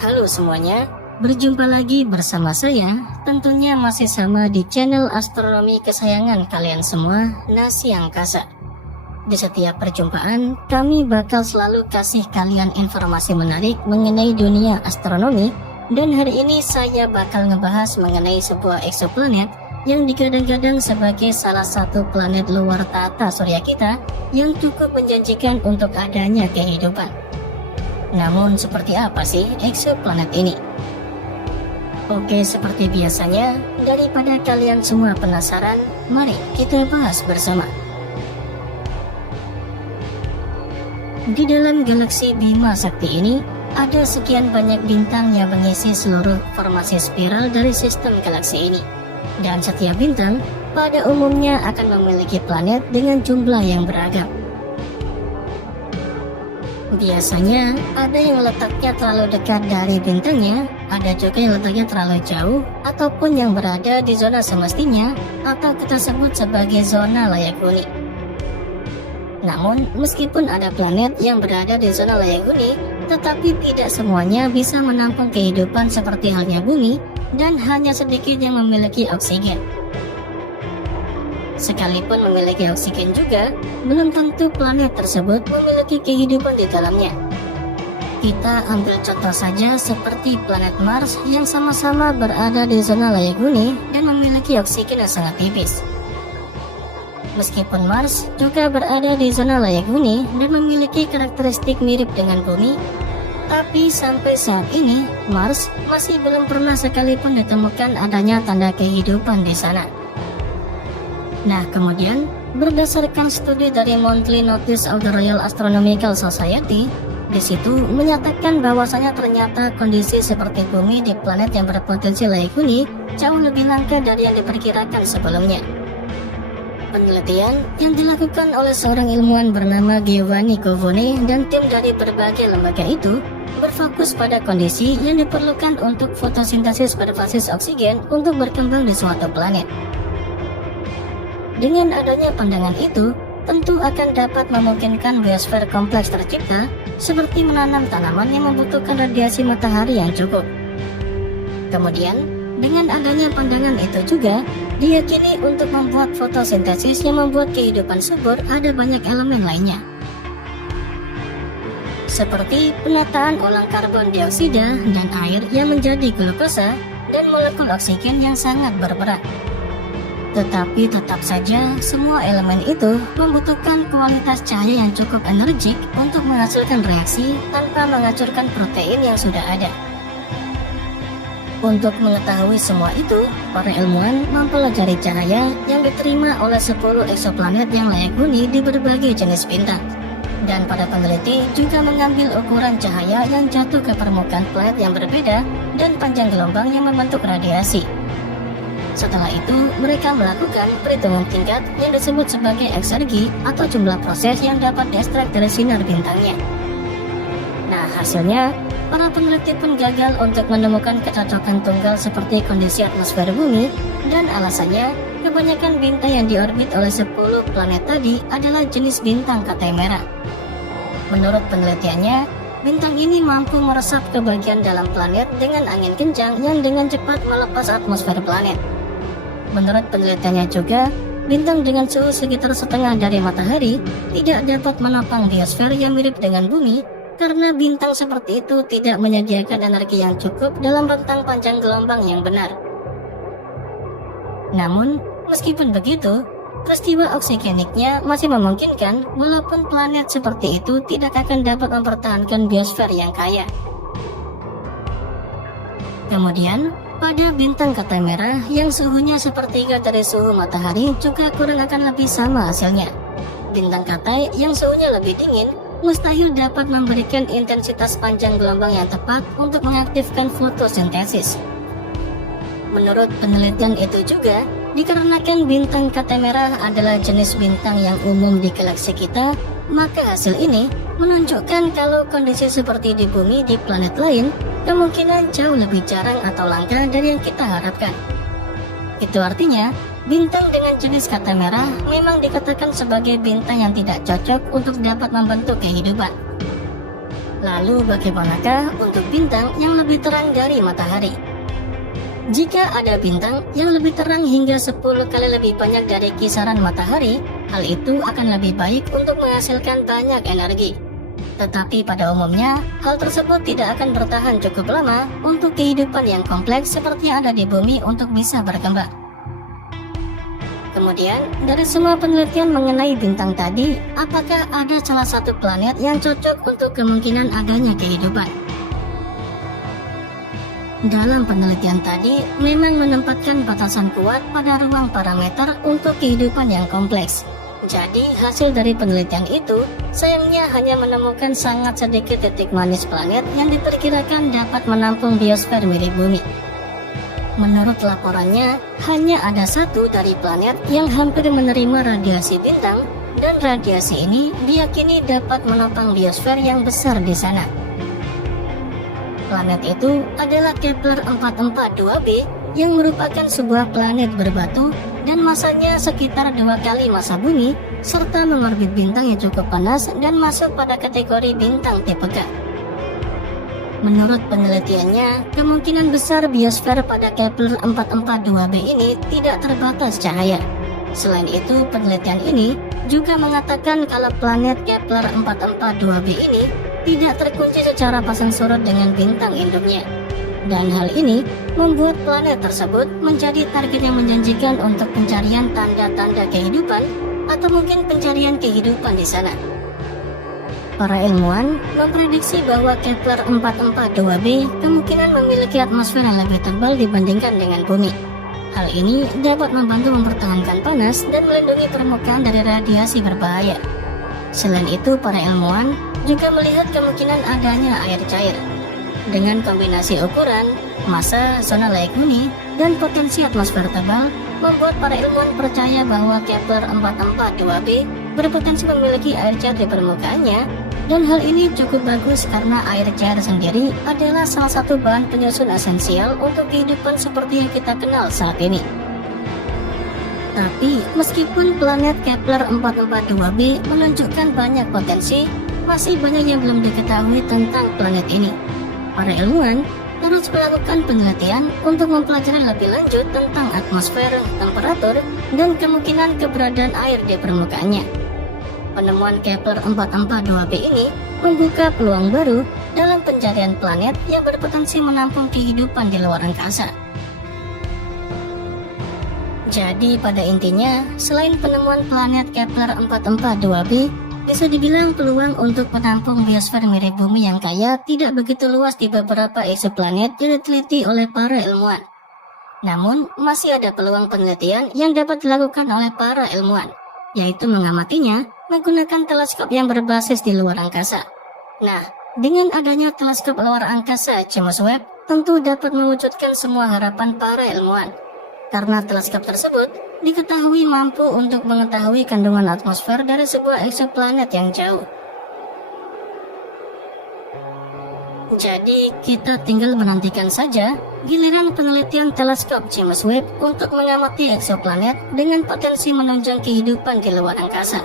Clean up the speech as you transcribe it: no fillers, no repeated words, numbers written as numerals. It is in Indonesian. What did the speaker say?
Halo semuanya, berjumpa lagi bersama saya, tentunya masih sama di channel astronomi kesayangan kalian semua, Nasi Angkasa. Di setiap perjumpaan, kami bakal selalu kasih kalian informasi menarik mengenai dunia astronomi, dan hari ini saya bakal ngebahas mengenai sebuah eksoplanet yang digadang-gadang sebagai salah satu planet luar tata surya kita yang cukup menjanjikan untuk adanya kehidupan. Namun seperti apa sih eksoplanet ini? Oke, seperti biasanya, daripada kalian semua penasaran, mari kita bahas bersama. Di dalam galaksi Bima Sakti ini, ada sekian banyak bintang yang mengisi seluruh formasi spiral dari sistem galaksi ini. Dan setiap bintang pada umumnya akan memiliki planet dengan jumlah yang beragam. Biasanya ada yang letaknya terlalu dekat dari bintangnya, ada juga yang letaknya terlalu jauh, ataupun yang berada di zona semestinya atau kita sebut sebagai zona layak huni. Namun, meskipun ada planet yang berada di zona layak huni, tetapi tidak semuanya bisa menampung kehidupan seperti halnya bumi, dan hanya sedikit yang memiliki oksigen. Sekalipun memiliki oksigen juga, belum tentu planet tersebut memiliki kehidupan di dalamnya. Kita ambil contoh saja seperti planet Mars yang sama-sama berada di zona layak huni dan memiliki oksigen yang sangat tipis. Meskipun Mars juga berada di zona layak huni dan memiliki karakteristik mirip dengan bumi, tapi sampai saat ini Mars masih belum pernah sekalipun ditemukan adanya tanda kehidupan di sana. Nah, kemudian berdasarkan studi dari Monthly Notice of the Royal Astronomical Society, di situ menyatakan bahwasanya ternyata kondisi seperti bumi di planet yang berpotensi layak huni jauh lebih langka dari yang diperkirakan sebelumnya. Penelitian yang dilakukan oleh seorang ilmuwan bernama Giovanni Covone dan tim dari berbagai lembaga itu berfokus pada kondisi yang diperlukan untuk fotosintesis berbasis oksigen untuk berkembang di suatu planet. Dengan adanya pandangan itu, tentu akan dapat memungkinkan biosfer kompleks tercipta, seperti menanam tanaman yang membutuhkan radiasi matahari yang cukup. Kemudian, dengan adanya pandangan itu juga, diyakini untuk membuat fotosintesis yang membuat kehidupan subur ada banyak elemen lainnya. Seperti penataan ulang karbon dioksida dan air yang menjadi glukosa dan molekul oksigen yang sangat berperan. Tetapi tetap saja semua elemen itu membutuhkan kualitas cahaya yang cukup energik untuk menghasilkan reaksi tanpa menghancurkan protein yang sudah ada. Untuk mengetahui semua itu, para ilmuwan mempelajari cahaya yang diterima oleh 10 eksoplanet yang layak huni di berbagai jenis bintang. Dan para peneliti juga mengambil ukuran cahaya yang jatuh ke permukaan planet yang berbeda dan panjang gelombang yang membentuk radiasi. Setelah itu, mereka melakukan perhitungan tingkat yang disebut sebagai eksergi atau jumlah proses yang dapat diekstrak dari sinar bintangnya. Nah, hasilnya, para peneliti pun gagal untuk menemukan kecocokan tunggal seperti kondisi atmosfer bumi, dan alasannya, kebanyakan bintang yang diorbit oleh 10 planet tadi adalah jenis bintang katai merah. Menurut penelitiannya, bintang ini mampu meresap ke bagian dalam planet dengan angin kencang yang dengan cepat melepas atmosfer planet. Menurut penelitiannya juga, bintang dengan suhu sekitar setengah dari matahari tidak dapat menopang biosfer yang mirip dengan bumi karena bintang seperti itu tidak menyediakan energi yang cukup dalam rentang panjang gelombang yang benar. Namun, meskipun begitu, peristiwa oksigeniknya masih memungkinkan walaupun planet seperti itu tidak akan dapat mempertahankan biosfer yang kaya. Kemudian, pada bintang katai merah yang suhunya sepertiga dari suhu matahari juga kurang akan lebih sama hasilnya. Bintang katai yang suhunya lebih dingin mustahil dapat memberikan intensitas panjang gelombang yang tepat untuk mengaktifkan fotosintesis. Menurut penelitian itu juga, dikarenakan bintang katai merah adalah jenis bintang yang umum di galaksi kita, maka hasil ini menunjukkan kalau kondisi seperti di bumi di planet lain kemungkinan jauh lebih jarang atau langka dari yang kita harapkan. Itu artinya, bintang dengan jenis katai merah memang dikatakan sebagai bintang yang tidak cocok untuk dapat membentuk kehidupan. Lalu bagaimanakah untuk bintang yang lebih terang dari matahari? Jika ada bintang yang lebih terang hingga 10 kali lebih banyak dari kisaran matahari, hal itu akan lebih baik untuk menghasilkan banyak energi. Tetapi pada umumnya, hal tersebut tidak akan bertahan cukup lama untuk kehidupan yang kompleks seperti yang ada di bumi untuk bisa berkembang. Kemudian, dari semua penelitian mengenai bintang tadi, apakah ada salah satu planet yang cocok untuk kemungkinan adanya kehidupan? Dalam penelitian tadi, memang menempatkan batasan kuat pada ruang parameter untuk kehidupan yang kompleks. Jadi, hasil dari penelitian itu, sayangnya hanya menemukan sangat sedikit titik manis planet yang diperkirakan dapat menampung biosfer mirip bumi. Menurut laporannya, hanya ada satu dari planet yang hampir menerima radiasi bintang, dan radiasi ini diyakini dapat menopang biosfer yang besar di sana. Planet itu adalah Kepler 442b yang merupakan sebuah planet berbatu dan masanya sekitar 2 kali masa bumi, serta mengorbit bintang yang cukup panas dan masuk pada kategori bintang tipe K. Menurut penelitiannya, kemungkinan besar biosfer pada Kepler 442b ini tidak terbatas cahaya. Selain itu, penelitian ini juga mengatakan kalau planet Kepler 442b ini tidak terkunci secara pasang surut dengan bintang induknya. Dan hal ini membuat planet tersebut menjadi target yang menjanjikan untuk pencarian tanda-tanda kehidupan atau mungkin pencarian kehidupan di sana. Para ilmuwan memprediksi bahwa Kepler 442b kemungkinan memiliki atmosfer yang lebih tebal dibandingkan dengan bumi. Hal ini dapat membantu mempertahankan panas dan melindungi permukaan dari radiasi berbahaya. Selain itu, para ilmuwan juga melihat kemungkinan adanya air cair. Dengan kombinasi ukuran, massa, zona layak huni, dan potensi atmosfer tebal, membuat para ilmuwan percaya bahwa Kepler 442b berpotensi memiliki air cair di permukaannya, dan hal ini cukup bagus karena air cair sendiri adalah salah satu bahan penyusun esensial untuk kehidupan seperti yang kita kenal saat ini. Tapi, meskipun planet Kepler 442b menunjukkan banyak potensi, masih banyak yang belum diketahui tentang planet ini. Para ilmuwan terus melakukan penelitian untuk mempelajari lebih lanjut tentang atmosfer, temperatur, dan kemungkinan keberadaan air di permukaannya. Penemuan Kepler 442b ini membuka peluang baru dalam pencarian planet yang berpotensi menampung kehidupan di luar angkasa. Jadi pada intinya, selain penemuan planet Kepler 442b, bisa dibilang peluang untuk menampung biosfer mirip bumi yang kaya tidak begitu luas di beberapa eksoplanet yang diteliti oleh para ilmuwan. Namun, masih ada peluang penelitian yang dapat dilakukan oleh para ilmuwan, yaitu mengamatinya menggunakan teleskop yang berbasis di luar angkasa. Nah, dengan adanya teleskop luar angkasa James Webb, tentu dapat mewujudkan semua harapan para ilmuwan. Karena teleskop tersebut diketahui mampu untuk mengetahui kandungan atmosfer dari sebuah eksoplanet yang jauh. Jadi kita tinggal menantikan saja giliran penelitian teleskop James Webb untuk mengamati eksoplanet dengan potensi menunjang kehidupan di luar angkasa.